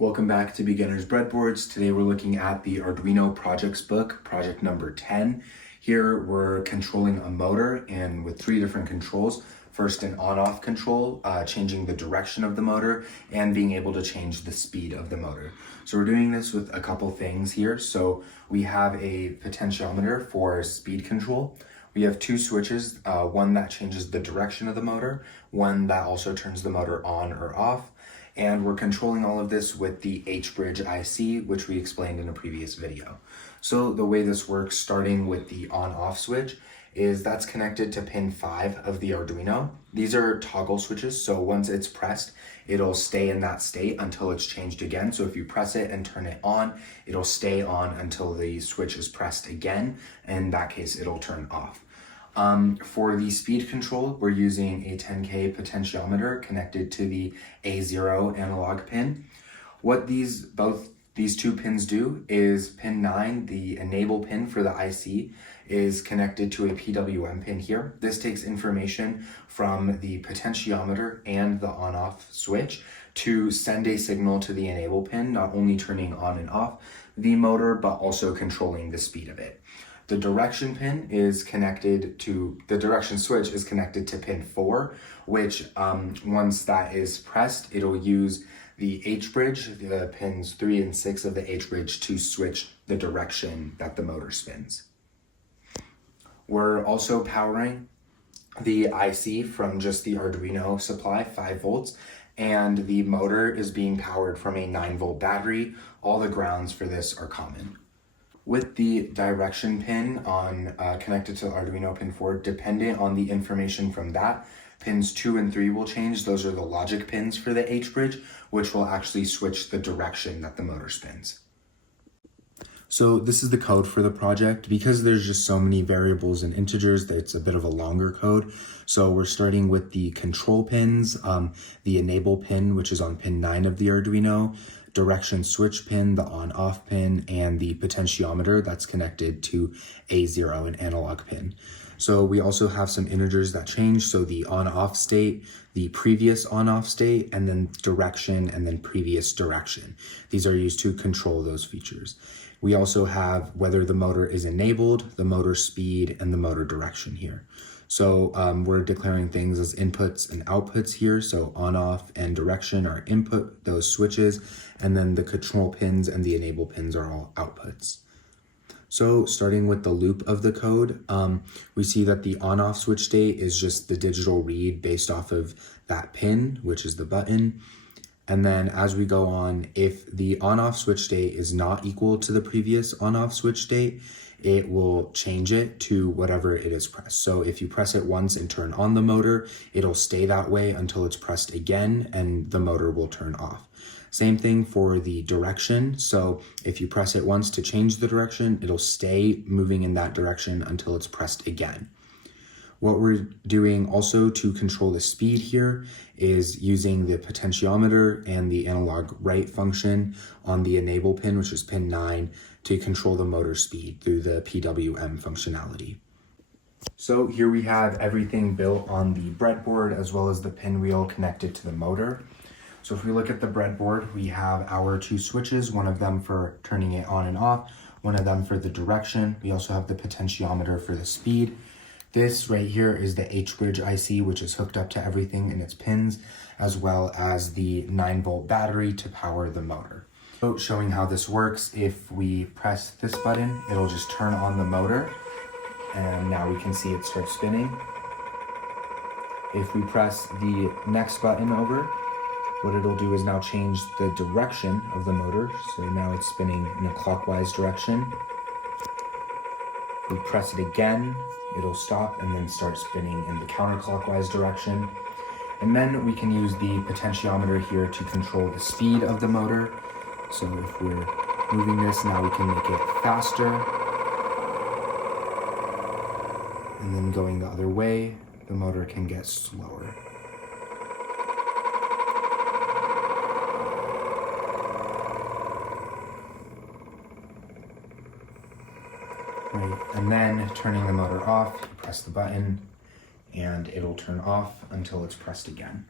Welcome back to Beginner's Breadboards. Today we're looking at the Arduino projects book, project number 10. Here we're controlling a motor and with 3 different controls. First, an on-off control, changing the direction of the motor and being able to change the speed of the motor. So we're doing this with a couple things here. So we have a potentiometer for speed control. We have 2 switches, one that changes the direction of the motor, one that also turns the motor on or off. And we're controlling all of this with the H-bridge IC, which we explained in a previous video. So the way this works, starting with the on-off switch, is that's connected to pin 5 of the Arduino. These are toggle switches, so once it's pressed, it'll stay in that state until it's changed again. So if you press it and turn it on, it'll stay on until the switch is pressed again. In that case, it'll turn off. For the speed control, we're using a 10K potentiometer connected to the A0 analog pin. What both these 2 pins do is pin 9, the enable pin for the IC, is connected to a PWM pin here. This takes information from the potentiometer and the on-off switch to send a signal to the enable pin, not only turning on and off the motor, but also controlling the speed of it. The direction pin is connected to, the direction switch is connected to pin 4, which once that is pressed, it'll use the H-bridge, the pins 3 and 6 of the H-bridge to switch the direction that the motor spins. We're also powering the IC from just the Arduino supply, 5 volts, and the motor is being powered from a 9-volt battery. All the grounds for this are common. With the direction pin connected to the Arduino pin 4, dependent on the information from that, pins 2 and 3 will change. Those are the logic pins for the H-bridge, which will actually switch the direction that the motor spins. So this is the code for the project. Because there's just so many variables and integers, that it's a bit of a longer code. So we're starting with the control pins, the enable pin, which is on pin 9 of the Arduino, direction switch pin, the on-off pin, and the potentiometer that's connected to A0, an analog pin. So we also have some integers that change. So the on-off state, the previous on-off state, and then direction, and then previous direction. These are used to control those features. We also have whether the motor is enabled, the motor speed, and the motor direction here. So we're declaring things as inputs and outputs here. So on, off, and direction are input, those switches, and then the control pins and the enable pins are all outputs. So starting with the loop of the code, we see that the on-off switch state is just the digital read based off of that pin, which is the button. And then as we go on, if the on-off switch state is not equal to the previous on-off switch state, it will change it to whatever it is pressed. So if you press it once and turn on the motor, it'll stay that way until it's pressed again and the motor will turn off. Same thing for the direction. So if you press it once to change the direction, it'll stay moving in that direction until it's pressed again. What we're doing also to control the speed here is using the potentiometer and the analogRead function on the enable pin, which is pin 9, to control the motor speed through the PWM functionality. So here we have everything built on the breadboard as well as the pinwheel connected to the motor. So if we look at the breadboard, we have our 2 switches, one of them for turning it on and off, one of them for the direction. We also have the potentiometer for the speed. This right here is the H-bridge IC, which is hooked up to everything in its pins, as well as the 9-volt battery to power the motor. So showing how this works, if we press this button, it'll just turn on the motor, and now we can see it start spinning. If we press the next button over, what it'll do is now change the direction of the motor, so now it's spinning in a clockwise direction. We press it again, it'll stop and then start spinning in the counterclockwise direction. And then we can use the potentiometer here to control the speed of the motor. So if we're moving this, now we can make it faster. And then going the other way, the motor can get slower. Right. And then turning the motor off, you press the button and it'll turn off until it's pressed again.